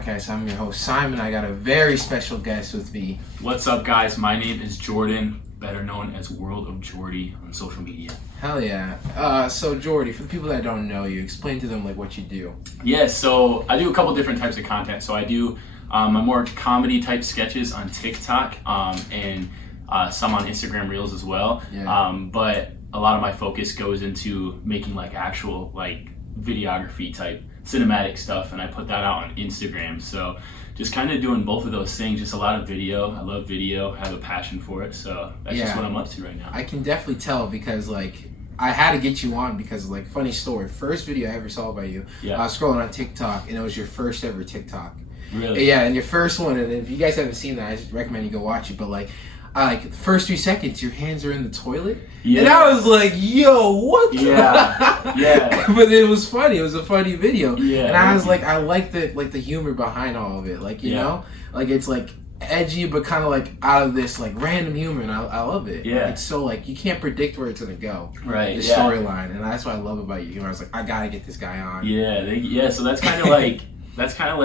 Okay, so I'm your host, Simon. I got a very special guest with me. What's up, guys? My name is Jordan, better known as WorldofJordy on social media. Hell yeah. So Jordy, for the people that don't know you, explain to them like what you do. Yeah, so I do a couple different types of content. So I do my more comedy type sketches on TikTok and some on Instagram Reels as well. Yeah. But a lot of my focus goes into making like actual like videography type cinematic stuff, and I put that out on Instagram. So just kind of doing both of those things, just a lot of video. I love video, I have a passion for it, so that's just what I'm up to right now. I can definitely tell because like I had to get you on because like funny story, first video I ever saw by you, I was scrolling on TikTok and it was your first ever TikTok. Really? Yeah, and your first one, and if you guys haven't seen that, I just recommend you go watch it. But like the first 3 seconds, your hands are in the toilet, and I was like, "Yo, what?" Yeah. But it was funny. It was a funny video. Yeah. And I was like, I like the humor behind all of it. Like you know, like it's like edgy, but kind of like out of this like random humor, and I love it. Yeah. It's so like you can't predict where it's gonna go. Right. The storyline, and that's what I love about you. I was like, I gotta get this guy on. Yeah. So that's kind of like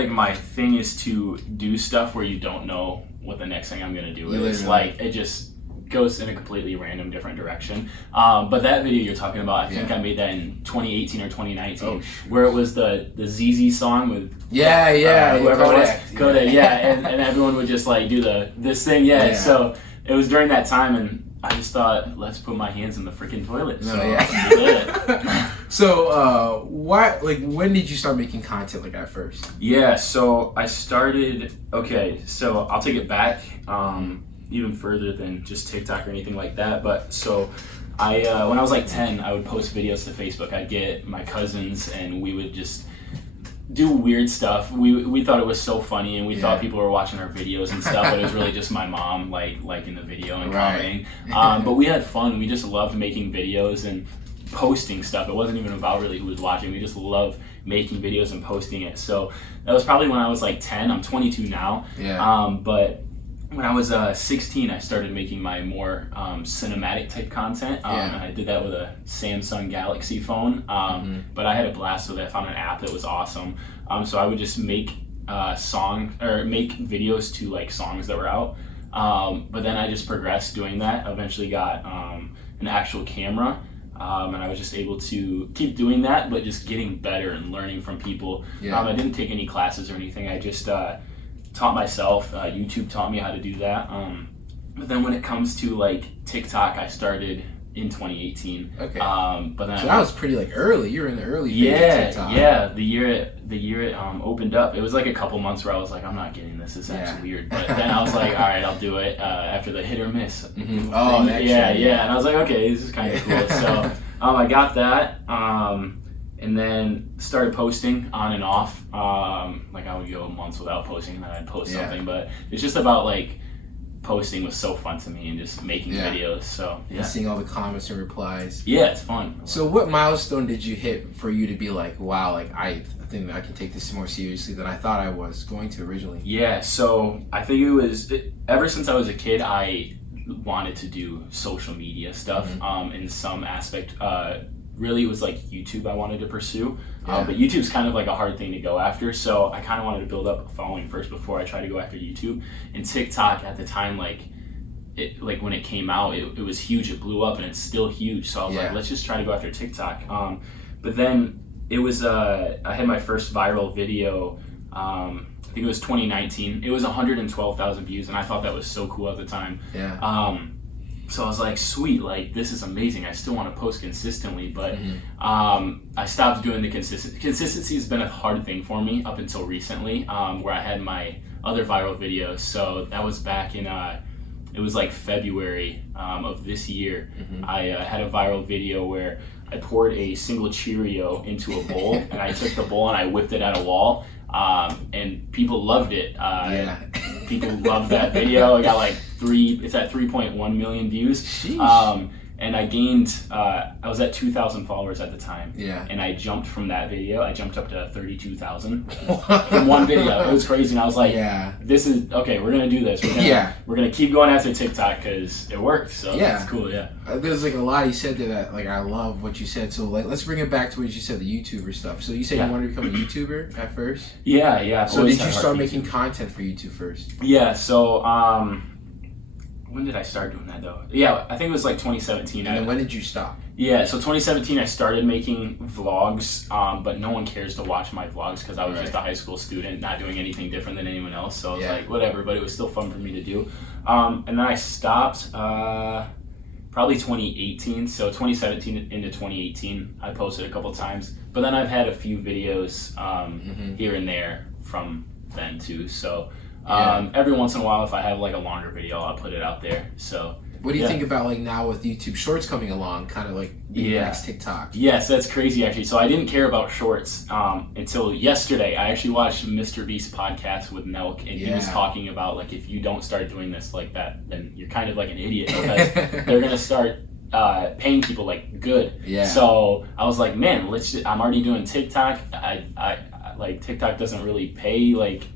my thing, is to do stuff where you don't know what the next thing I'm gonna do is. Like it just goes in a completely random different direction. But that video you're talking about, I think I made that in 2018 or 2019, where it was the ZZ song with whoever Kodak, and everyone would just like do this thing, So it was during that time, and I just thought, let's put my hands in the freaking toilet. So when did you start making content like that first? Yeah, so I started, so I'll take it back even further than just TikTok or anything like that. But so when I was like 10, I would post videos to Facebook. I'd get my cousins and we would just do weird stuff. We thought it was so funny, and we thought people were watching our videos and stuff, but it was really just my mom liking the video and commenting. But we had fun. We just loved making videos and posting stuff. It wasn't even about really who was watching. We just loved making videos and posting it. So that was probably when I was like 10. I'm 22 now. But when I was 16, I started making my more cinematic type content. And I did that with a Samsung Galaxy phone. But I had a blast with it. I found an app that was awesome. So I would just make make videos to like songs that were out. But then I just progressed doing that. I eventually got an actual camera. And I was just able to keep doing that, but just getting better and learning from people. I didn't take any classes or anything. I just taught myself. YouTube taught me how to do that. But then when it comes to like TikTok, I started in 2018. But then so that was pretty like early. You were in the early phase of TikTok. The year it opened up, it was like a couple months where I was like, I'm not getting this. This is weird. But then I was like, all right, I'll do it after the hit or miss. And I was like, okay, this is kind of cool. So I got that. And then started posting on and off. Like I would go months without posting, and then I'd post something. But it's just about like posting was so fun to me, and just making videos. So seeing all the comments and replies. Yeah, it's fun. So what milestone did you hit for you to be like, wow, like I think I can take this more seriously than I thought I was going to originally? Yeah, so I think it was ever since I was a kid, I wanted to do social media stuff in some aspect. Really, it was like YouTube I wanted to pursue, but YouTube's kind of like a hard thing to go after, so I kind of wanted to build up a following first before I tried to go after YouTube. And TikTok at the time, like when it came out, it was huge, it blew up, and it's still huge, so I was like, let's just try to go after TikTok. But then it was, I had my first viral video, I think it was 2019, it was 112,000 views, and I thought that was so cool at the time. So I was like, sweet, like this is amazing. I still want to post consistently, but I stopped doing the consistency. Consistency has been a hard thing for me up until recently, where I had my other viral videos. So that was back in, it was like February of this year. I had a viral video where I poured a single Cheerio into a bowl, and I took the bowl and I whipped it at a wall, and people loved it. People loved that video. I got like it's at 3.1 million views. and I gained, I was at 2,000 followers at the time. Yeah. And I jumped from that video, I jumped up to 32,000 from one video. It was crazy. And I was like, this is, okay, we're going to do this. We're going to keep going after TikTok because it worked. So it's cool, There's like a lot you said there that, like, I love what you said. So, like, let's bring it back to what you said, the YouTuber stuff. So you said you wanted to become a YouTuber at first? Yeah. So did you start making content for YouTube first? Yeah, so, when did I start doing that though? Yeah, I think it was like 2017. And then when did you stop? Yeah, so 2017 I started making vlogs, but no one cares to watch my vlogs because I was just a high school student, not doing anything different than anyone else. So I was like, whatever, but it was still fun for me to do. And then I stopped probably 2018. So 2017 into 2018, I posted a couple times. But then I've had a few videos here and there from then too. So every once in a while, if I have like a longer video, I'll put it out there. So what do you think about like now with YouTube Shorts coming along, kind of like the next TikTok? Yes, that's crazy actually. So I didn't care about Shorts until yesterday. I actually watched Mr. Beast's podcast with Nelk, and he was talking about like if you don't start doing this like that, then you're kind of like an idiot because they're gonna start paying people like good. So I was like, man, I'm already doing TikTok. I like TikTok doesn't really pay like.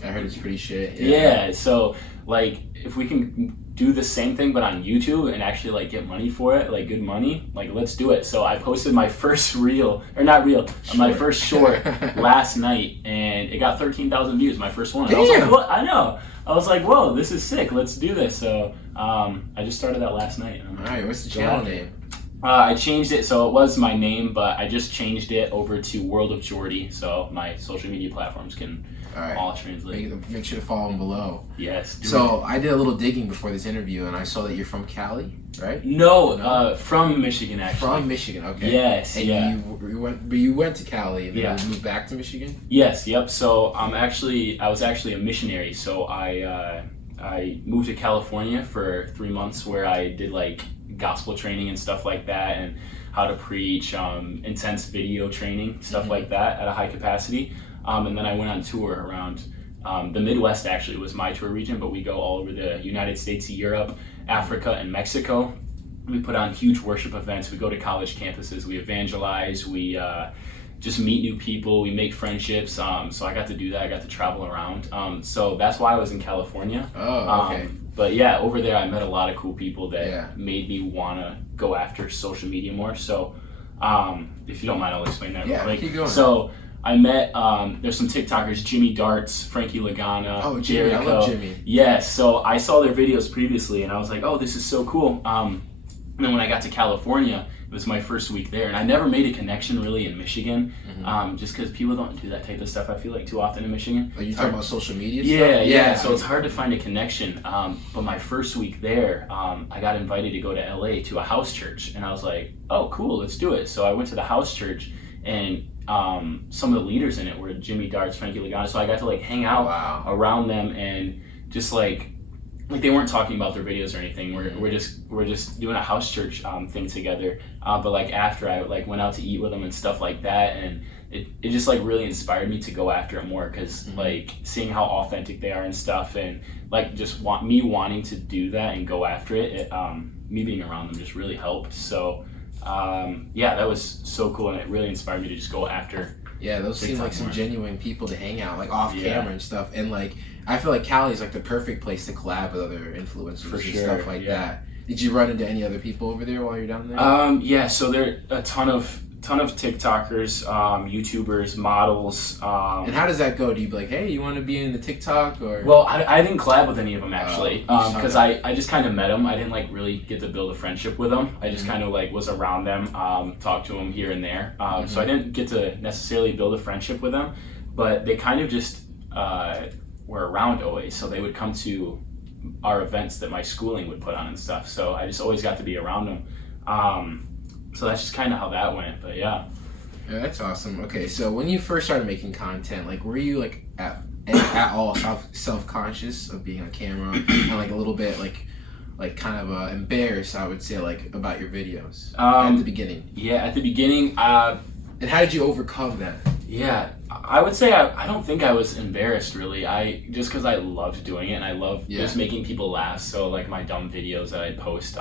I heard it's pretty shit. Yeah, so like if we can do the same thing but on YouTube and actually like get money for it, like good money, like let's do it. So I posted my first my first short last night, and it got 13,000 views, my first one. I was like, what? I know. I was like, whoa, this is sick. Let's do this. So I just started that last night. All right, what's the channel name? I changed it, so it was my name, but I just changed it over to WorldofJordy, so my social media platforms can all translate. Make sure to follow them below. Yes. So I did a little digging before this interview, and I saw that you're from Cali, right? No, from Michigan actually. From Michigan, okay. Yes, and you went to Cali and then you moved back to Michigan? Yes, yep. So I was actually a missionary, so I moved to California for 3 months where I did like gospel training and stuff like that, and how to preach, intense video training, stuff like that at a high capacity. And then I went on tour around the Midwest. Actually, was my tour region, but we go all over the United States, Europe, Africa, and Mexico. We put on huge worship events. We go to college campuses. We evangelize. We just meet new people. We make friendships. So I got to do that. I got to travel around. So that's why I was in California. Oh, okay. But yeah, over there I met a lot of cool people that made me want to go after social media more. So if you don't mind, I'll explain that real quick. Keep going. So I met, there's some TikTokers, Jimmy Darts, Frankie Lagana, Jimmy, Jericho. I love Jimmy. Yes, so I saw their videos previously and I was like, oh, this is so cool. And then when I got to California, it was my first week there, and I never made a connection really in Michigan, just because people don't do that type of stuff, I feel like, too often in Michigan. Are you talking about social media stuff? Yeah. So it's hard to find a connection. But my first week there, I got invited to go to LA to a house church, and I was like, oh, cool, let's do it. So I went to the house church, and some of the leaders in it were Jimmy Darts, Frankie Lagana, so I got to like hang out around them and just like they weren't talking about their videos or anything. We're just doing a house church thing together. But like after I like went out to eat with them and stuff like that, and it just like really inspired me to go after it more, because like seeing how authentic they are and stuff, and like just wanting to do that and go after it, me being around them just really helped. So that was so cool, and it really inspired me to just go after. Yeah, those seem like some genuine people to hang out, like off camera and stuff. And like, I feel like Cali is like the perfect place to collab with other influencers and stuff like that. Did you run into any other people over there while you're down there? So there are a ton of TikTokers, YouTubers, models. And how does that go? Do you be like, hey, you want to be in the TikTok? Or well, I didn't collab with any of them actually, because I just kind of met them. I didn't like really get to build a friendship with them. I just kind of like was around them, talked to them here and there. So I didn't get to necessarily build a friendship with them, but they kind of just were around always. So they would come to our events that my schooling would put on and stuff. So I just always got to be around them. So that's just kind of how that went, but yeah. Yeah, that's awesome. Okay, so when you first started making content, like, were you like at all self-conscious of being on camera, and like a little bit like kind of embarrassed, I would say, like about your videos at the beginning? Yeah, at the beginning. And how did you overcome that? Yeah, I would say I don't think I was embarrassed really. Just because I loved doing it, and I love just making people laugh. So like my dumb videos that I post,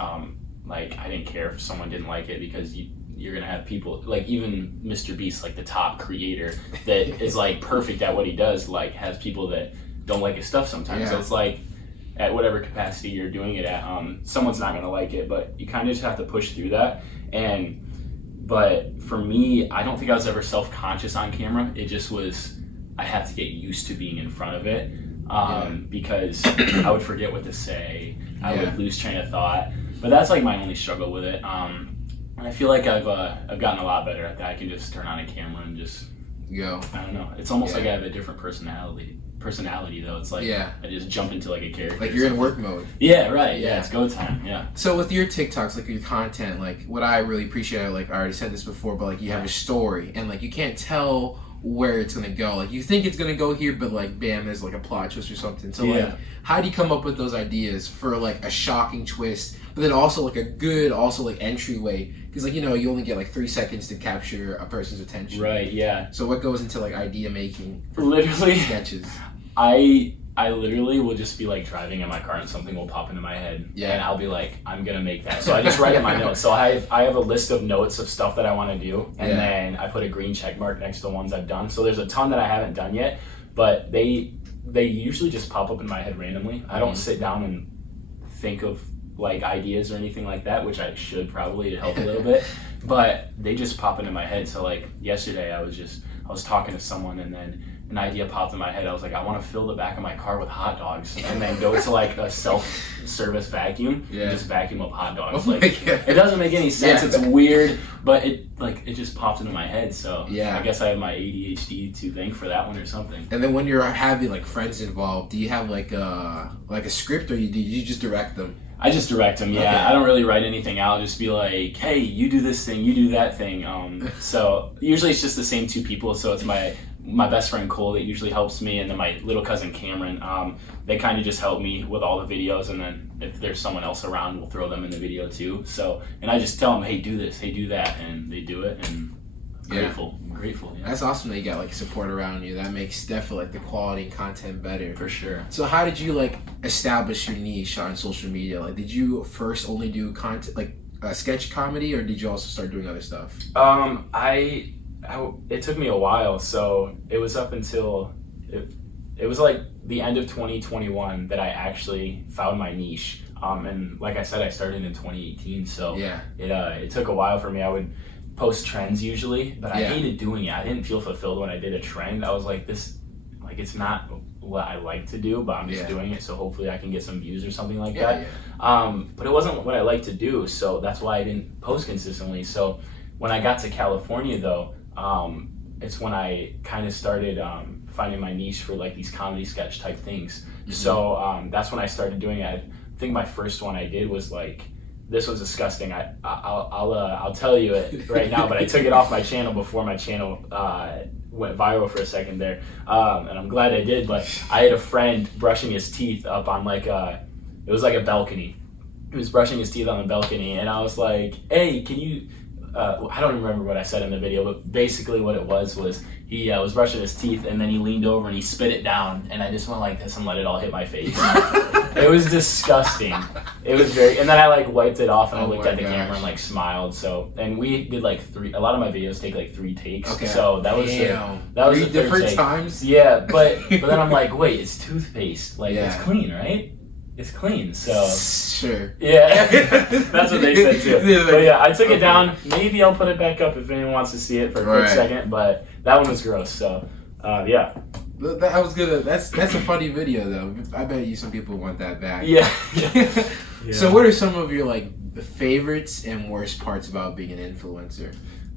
like I didn't care if someone didn't like it, because you're gonna have people like even Mr. Beast, like the top creator that is like perfect at what he does, like has people that don't like his stuff sometimes. Yeah. So it's like at whatever capacity you're doing it at, someone's not gonna like it, but you kind of just have to push through that. But for me, I don't think I was ever self-conscious on camera. It just was, I have to get used to being in front of it, because I would forget what to say. I would lose train of thought. But that's like my only struggle with it. I feel like I've gotten a lot better at that. I can just turn on a camera and just go. I don't know. It's almost like I have a different personality though. It's like I just jump into like a character. Like you're in work mode. Yeah, right. Yeah, it's go time. Yeah. So with your TikToks, like your content, like what I really appreciate, like I already said this before, but like you have a story and like you can't tell where it's gonna go. Like you think it's gonna go here, but like bam, there's like a plot twist or something. So like, how do you come up with those ideas for like a shocking twist, but then also like a good, also like entryway? Because like, you know, you only get like 3 seconds to capture a person's attention. Right. Yeah. So what goes into like idea making for literally sketches? I literally will just be like driving in my car and something will pop into my head, and I'll be like, I'm gonna make that. So I just write in my notes. So I have a list of notes of stuff that I want to do, and then I put a green check mark next to the ones I've done. So there's a ton that I haven't done yet, but they usually just pop up in my head randomly. I don't sit down and think of like ideas or anything like that, which I should probably to help a little bit, but they just pop into my head. So like yesterday I was talking to someone, and then an idea popped in my head. I was like, I want to fill the back of my car with hot dogs and then go to like a self-service vacuum and just vacuum up hot dogs. It doesn't make any sense. It's weird, but it just popped into my head. So I guess I have my ADHD to thank for that one or something. And then when you're having like friends involved, do you have like a script, or you just direct them? I just direct them, I don't really write anything out. I'll just be like, hey, you do this thing, you do that thing. So usually it's just the same 2 people. So it's my best friend Cole that usually helps me, and then my little cousin Cameron. They kind of just help me with all the videos, and then if there's someone else around, we'll throw them in the video too. So, and I just tell them, hey, do this, hey, do that, and they do it, and I'm grateful. Yeah. That's awesome that you got like support around you. That makes definitely like the quality and content better. For sure. So how did you like establish your niche on social media? Like, did you first only do content like sketch comedy, or did you also start doing other stuff? It took me a while. So it was up until it was like the end of 2021 that I actually found my niche. And like I said, I started in 2018. So it took a while for me. I would post trends usually, but I hated doing it. I didn't feel fulfilled when I did a trend. I was like, it's not what I like to do, but I'm just doing it, so hopefully I can get some views or something like that. But it wasn't what I like to do, so that's why I didn't post consistently. So when I got to California though, it's when I kind of started finding my niche for like these comedy sketch type things. So that's when I started doing it. I think my first one I did was like, this was disgusting. I'll tell you it right now, but I took it off my channel before my channel went viral for a second there, and I'm glad I did. But I had a friend brushing his teeth up on like it was like a balcony. He was brushing his teeth on the balcony, and I was like, "Hey, can you?" I don't remember what I said in the video, but basically what it was he was brushing his teeth, and then he leaned over and he spit it down, and I just went like this and let it all hit my face. It was disgusting. It was and then I like wiped it off and I looked at the camera and like smiled. So, and we did like a lot of my videos take like 3 takes. Okay. So that was that was 3 different times. Yeah, but then I'm like, wait, it's toothpaste. Like it's clean, right? It's clean, so sure. Yeah, that's what they said too. But yeah, I took it down. Maybe I'll put it back up if anyone wants to see it for a quick second. But that one was gross. So yeah. That was good. That's a funny video though. I bet you some people want that back. Yeah. So what are some of your like favorites and worst parts about being an influencer?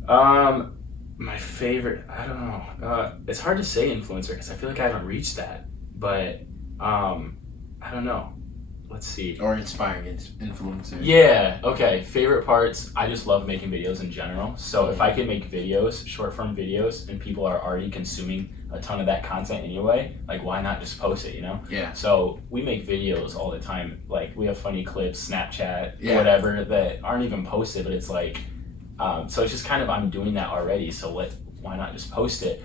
My favorite, I don't know. It's hard to say influencer because I feel like I haven't reached that. But I don't know. Let's see. Or inspiring influencer. Yeah, okay. Favorite parts, I just love making videos in general. So if I can make videos, short form videos, and people are already consuming a ton of that content anyway, like why not just post it, you know? Yeah. So we make videos all the time. Like we have funny clips, Snapchat, whatever, that aren't even posted, but it's like, so it's just kind of, I'm doing that already, so why not just post it?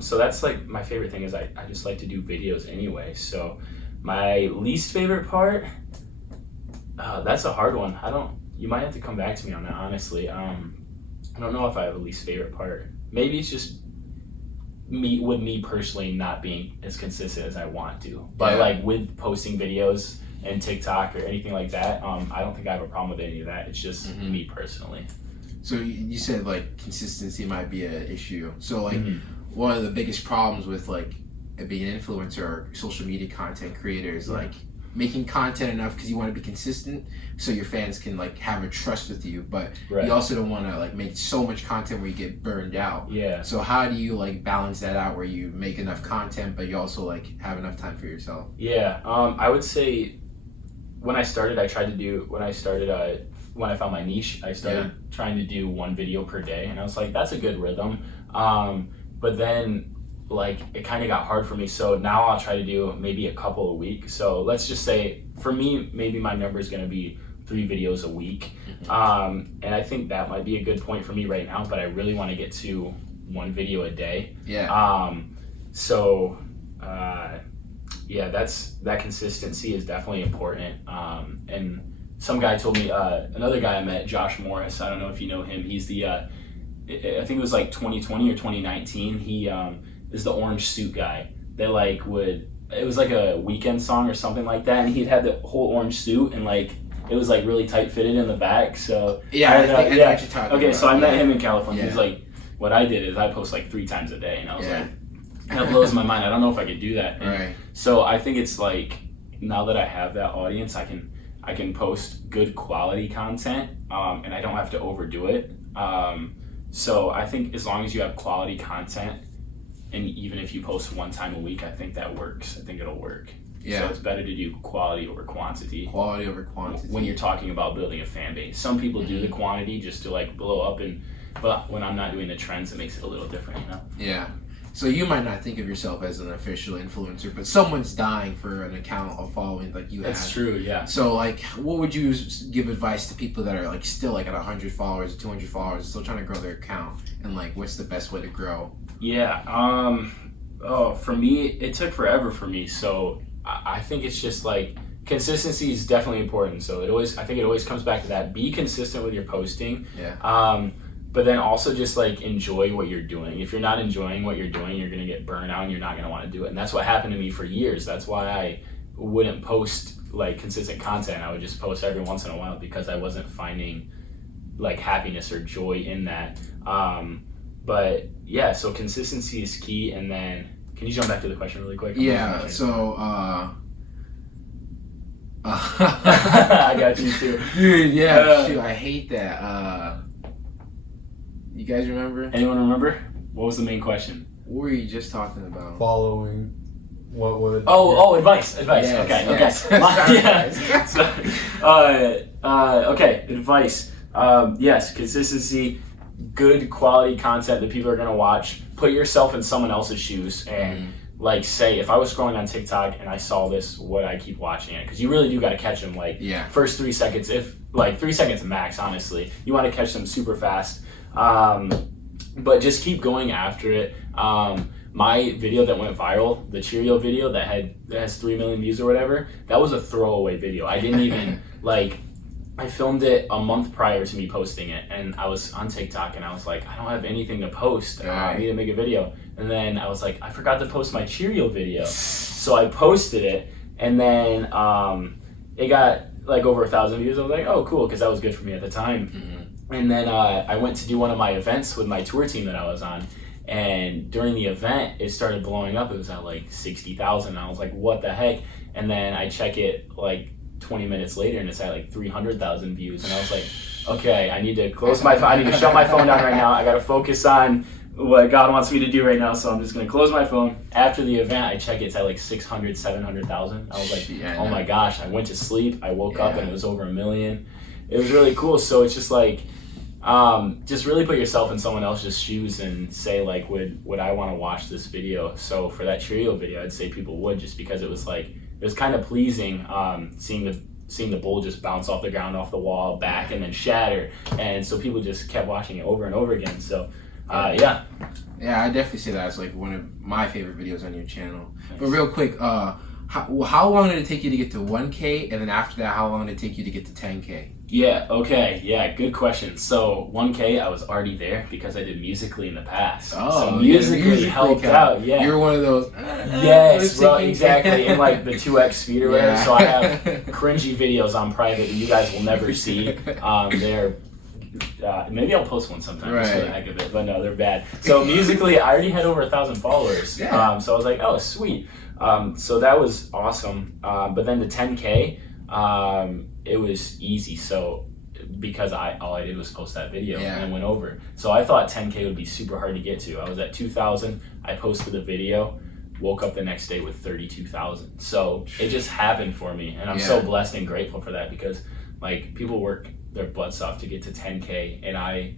So that's like my favorite thing is I just like to do videos anyway. So my least favorite part, that's a hard one. you might have to come back to me on that, honestly. I don't know if I have a least favorite part. Maybe it's just me personally not being as consistent as I want to. But like with posting videos and TikTok or anything like that, I don't think I have a problem with any of that. It's just me personally. So you said like consistency might be an issue. So like one of the biggest problems with like being an influencer or social media content creator is like making content enough because you want to be consistent so your fans can like have a trust with you, but you also don't want to like make so much content where you get burned out. So how do you like balance that out where you make enough content but you also like have enough time for yourself? I would say when I started when I found my niche, I started trying to do one video per day, and I was like, that's a good rhythm. But then like it kind of got hard for me, so now I'll try to do maybe a couple a week. So let's just say for me, maybe my number is going to be 3 videos a week. And I think that might be a good point for me right now, but I really want to get to 1 video a day. That consistency is definitely important. And some guy told me, another guy I met, Josh Morris, I don't know if you know him, he's the I think it was like 2020 or 2019, he is the orange suit guy. They like it was like a Weekend song or something like that, and he'd had the whole orange suit, and like it was like really tight fitted in the back. So so I met him in California. He's like, what I did is I post like 3 times a day, and I was like, that blows my mind. I don't know if I could do that. And so I think it's like, now that I have that audience, I can post good quality content, and I don't have to overdo it. So I think as long as you have quality content, and even if you post 1 time a week, I think that works. I think it'll work. So it's better to do quality over quantity. Quality over quantity. When you're talking about building a fan base. Some people do the quantity just to like blow up, but when I'm not doing the trends, it makes it a little different, you know? So you might not think of yourself as an official influencer, but someone's dying for an account of following like you have. That's true, yeah. So like, what would you give advice to people that are like still like at 100 followers, 200 followers, still trying to grow their account, and like, what's the best way to grow? For me, it took forever for me. So I think it's just like, consistency is definitely important. So I think it always comes back to that. Be consistent with your posting. But then also just like enjoy what you're doing. If you're not enjoying what you're doing, you're gonna get burned out and you're not gonna want to do it. And that's what happened to me for years. That's why I wouldn't post like consistent content. I would just post every once in a while because I wasn't finding like happiness or joy in that. But yeah, so consistency is key. And then can you jump back to the question really quick? I got you too. Dude, shoot, I hate that. You guys remember? Anyone remember? What was the main question? What were you just talking about? Following. What would? Advice. Yes. Okay, advice. Yes, consistency, good quality content that people are gonna watch. Put yourself in someone else's shoes and like say, if I was scrolling on TikTok and I saw this, would I keep watching it? Because you really do got to catch them like first 3 seconds, if like 3 seconds max. Honestly, you want to catch them super fast. But just keep going after it. My video that went viral, the Cheerio video that has 3 million views or whatever, that was a throwaway video. I didn't even I filmed it a month prior to me posting it, and I was on TikTok and I was like, I don't have anything to post. I need to make a video. And then I was like, I forgot to post my Cheerio video. So I posted it, and then it got like over 1,000 views. I was like, oh, cool, because that was good for me at the time. And then I went to do one of my events with my tour team that I was on. And during the event, it started blowing up. It was at like 60,000. I was like, what the heck? And then I check it like 20 minutes later, and it's at like 300,000 views. And I was like, okay, I need to close my phone. I need to shut my phone down right now. I got to focus on what God wants me to do right now. So I'm just going to close my phone. After the event, I check it's at like 600, 700,000. I was like, oh my gosh. I went to sleep. I woke up and it was over 1 million. It was really cool. So it's just like, just really put yourself in someone else's shoes and say like, would I want to watch this video? So for that Cheerio video, I'd say people would, just because it was kind of pleasing, seeing the bowl just bounce off the ground, off the wall, back, and then shatter. And so people just kept watching it over and over again. So yeah, I definitely say that's like one of my favorite videos on your channel. Nice. But real quick, How long did it take you to get to 1K, and then after that, how long did it take you to get to 10K? Yeah, okay, yeah, good question. So 1K, I was already there because I did Musically in the past. Oh, so Musically helped out, yeah. You're one of those. Yes, bro, exactly, in like the 2X speed or whatever. Yeah. So I have cringy videos on private that you guys will never see. They're maybe I'll post one sometime just for the heck of it, but no, they're bad. So Musically, I already had over 1,000 followers. Yeah. So I was like, oh, sweet. So that was awesome. But then the 10K, it was easy. So because all I did was post that video and it went over. So I thought 10K would be super hard to get to. I was at 2,000. I posted the video. Woke up the next day with 32,000. So it just happened for me, and I'm so blessed and grateful for that because like people work their butts off to get to 10K, and I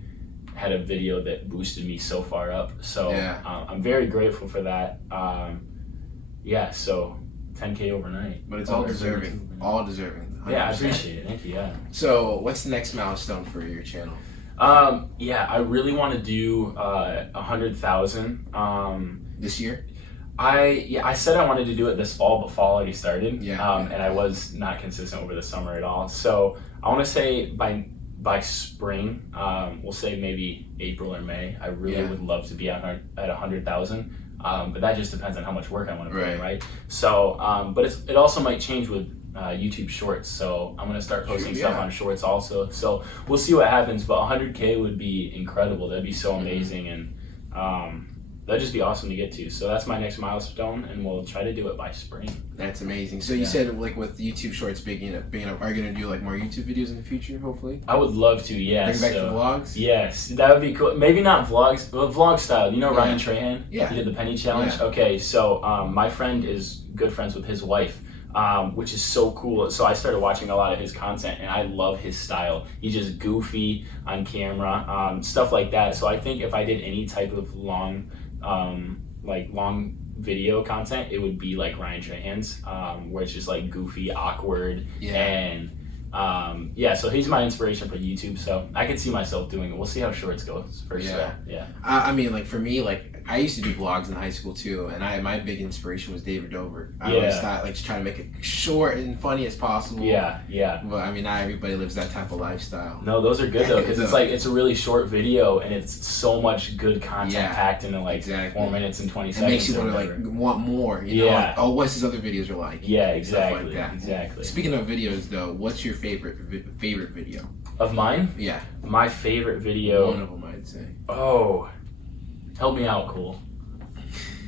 had a video that boosted me so far up. So I'm very grateful for that. So 10K overnight. But it's all deserving. All deserving. 100%. Yeah, I appreciate it. Thank you. Yeah. So what's the next milestone for your channel? I really want to do 100,000. This year? I said I wanted to do it this fall, but fall already started. Yeah. And I was not consistent over the summer at all. So I want to say by spring, we'll say maybe April or May. I really would love to be at 100,000. But that just depends on how much work I want to put in, right? So, but it also might change with YouTube Shorts. So I'm gonna start posting stuff on Shorts also. So we'll see what happens. But 100K would be incredible. That'd be so amazing, and that'd just be awesome to get to. So that's my next milestone, and we'll try to do it by spring. That's amazing. So you said like with YouTube Shorts being up, are you gonna do like more YouTube videos in the future? Hopefully. I would love to. Yes. Bring back the vlogs. Yes, that would be cool. Maybe not vlogs, but vlog style. You know Ryan Trahan? Yeah. He did the penny challenge. Yeah. Okay, so my friend is good friends with his wife. Which is so cool. So I started watching a lot of his content, and I love his style. He's just goofy on camera, stuff like that. So I think if I did any type of long video content, it would be like Ryan Trahan's, where it's just like goofy, awkward, and so he's my inspiration for YouTube. So I could see myself doing it. We'll see how Shorts goes first. I mean, like for me, like I used to do vlogs in high school too, and my big inspiration was David Dobrik. I always thought like just trying to make it short and funny as possible. But I mean, not everybody lives that type of lifestyle. No, those are good though, because it's like it's a really short video, and it's so much good content packed into like 4 minutes and 20 seconds. It makes you want to like want more. You know? Like, oh, what's his other videos are like? Yeah, exactly. Stuff like that. Exactly. Speaking of videos though, what's your favorite video? Of mine? Yeah. My favorite video. One of them, I'd say. Oh, help me out, Cole.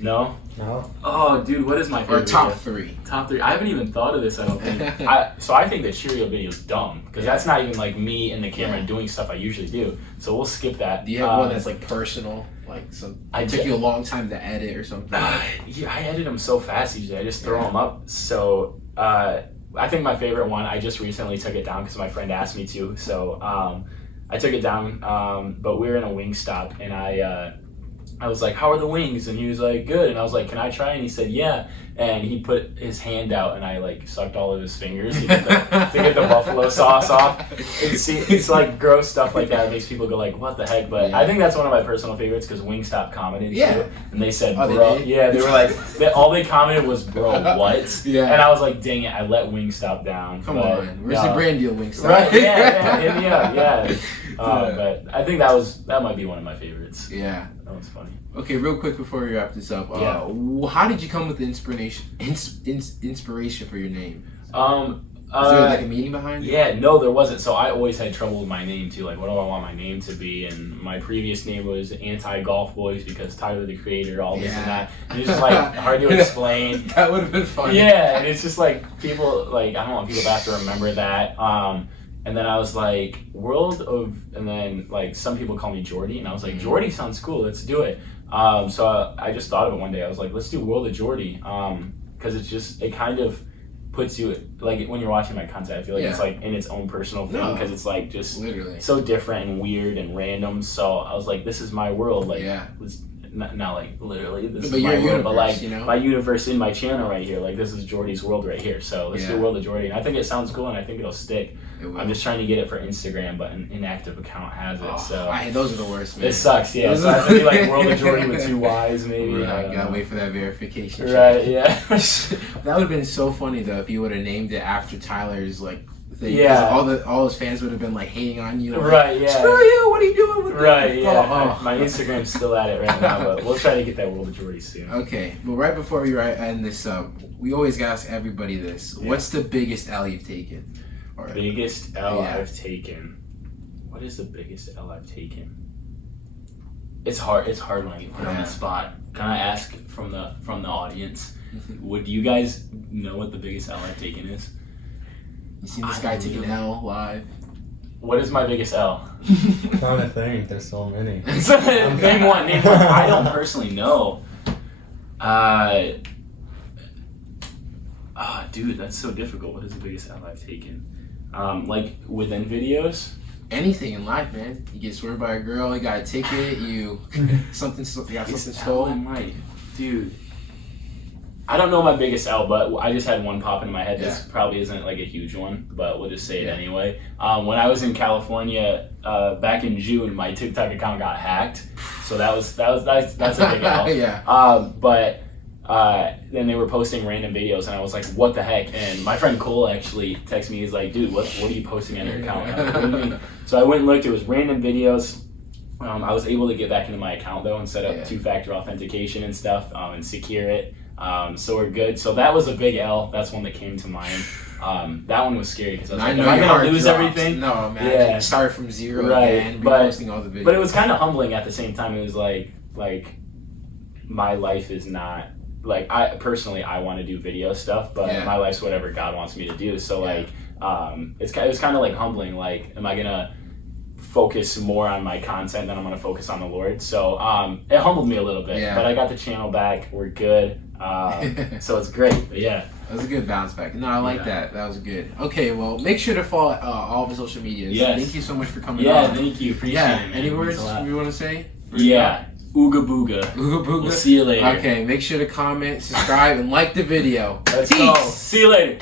No? No. Oh, dude, what is my favorite? Or top video? three. Top three. I haven't even thought of this, I don't think. I think the Cheerio video is dumb, because that's not even like me in the camera doing stuff I usually do. So we'll skip that. Do you have one that's like personal? Like it took you a long time to edit or something? I edit them so fast usually. I just throw them up. So I think my favorite one, I just recently took it down because my friend asked me to. So I took it down, but we were in a Wingstop, and I was like, how are the wings? And he was like, good. And I was like, can I try? And he said, yeah. And he put his hand out, and I like sucked all of his fingers to get the buffalo sauce off. It's like gross stuff like that. It makes people go like, what the heck? But I think that's one of my personal favorites because Wingstop commented too. And they said, bro. They were like, all they commented was, bro, what? And I was like, dang it, I let Wingstop down. Come on. Where's the brand deal, Wingstop? Right, hit me up, but I think that might be one of my favorites. Yeah. That was funny. Okay, real quick before we wrap this up, how did you come with the inspiration for your name? Is there like a meaning behind it? Yeah, no, there wasn't. So I always had trouble with my name too. Like, what do I want my name to be? And my previous name was Anti-Golf Boys because Tyler the Creator, all this and that. And it's just like hard to explain. That would have been fun. Yeah, and it's just like people I don't want people to have to remember that. And then I was like, and then like some people call me Jordy, and I was like, Jordy sounds cool, let's do it. So I just thought of it one day. I was like, let's do WorldofJordy, because it kind of puts you, like when you're watching my content, I feel like it's like in its own personal thing, because it's like just literally so different and weird and random. So I was like, this is my world, like not like literally, this but is my your world, but like universe, you know? my universe in my channel right here. Like this is Jordy's world right here. So let's do World of Jordy. And I think it sounds cool and I think it'll stick. I'm just trying to get it for Instagram, but an inactive account has it. So those are the worst, man. It sucks, yeah. So I have to be like World of Jordy with 2 Y's maybe. Right, gotta wait for that verification. Right, yeah. That would have been so funny though if you would have named it after Tyler's like thing. Yeah. All his fans would have been like hating on you. Like, right, yeah. Screw you, what are you doing with Right, that? yeah. My Instagram's still at it right now, but we'll try to get that World of Jordy soon. Okay, but right before we end this up, we always ask everybody this. Yeah. What's the biggest L you've taken? Or, biggest L I've taken. What is the biggest L I've taken? It's hard when I get put on the spot. Can I ask from the audience? Would you guys know what the biggest L I've taken is? You seen this guy take an L live? What is my biggest L? I'm trying to think. There's so many. Name one. I don't personally know. Dude, that's so difficult. What is the biggest L I've taken? Like within videos? Anything in life, man. You get swerved by a girl, you got a ticket, you got something stolen. In life. Dude. I don't know my biggest L, but I just had one pop into my head. This probably isn't like a huge one, but we'll just say it anyway. When I was in California back in June, my TikTok account got hacked, so that's a big L. Yeah. But then they were posting random videos, and I was like, "What the heck?" And my friend Cole actually texted me. He's like, "Dude, what are you posting on your account?" I'm like, "What do you mean?" So I went and looked. It was random videos. I was able to get back into my account though and set up 2-factor authentication and stuff and secure it. So we're good. So that was a big L. That's one that came to mind. That one was scary because I was like, am I going to lose everything? No, man. Yeah. Start from zero again, reposting all the videos. But it was kind of humbling at the same time. It was like my life is not, like, I want to do video stuff, but my life's whatever God wants me to do. So, like, it was kind of, like, humbling. Like, am I going to focus more on my content than I'm going to focus on the Lord? So, it humbled me a little bit. But I got the channel back. We're good. So it's great. But that was a good bounce back. No, I like that. That was good. Okay, well, make sure to follow all of his social medias. Yes. Thank you so much for coming on. Yeah, thank you. Appreciate it, man. Any words you want to say? Yeah. Ooga booga. Ooga booga. We'll see you later. Okay, make sure to comment, subscribe, and like the video. Let's go. See you later.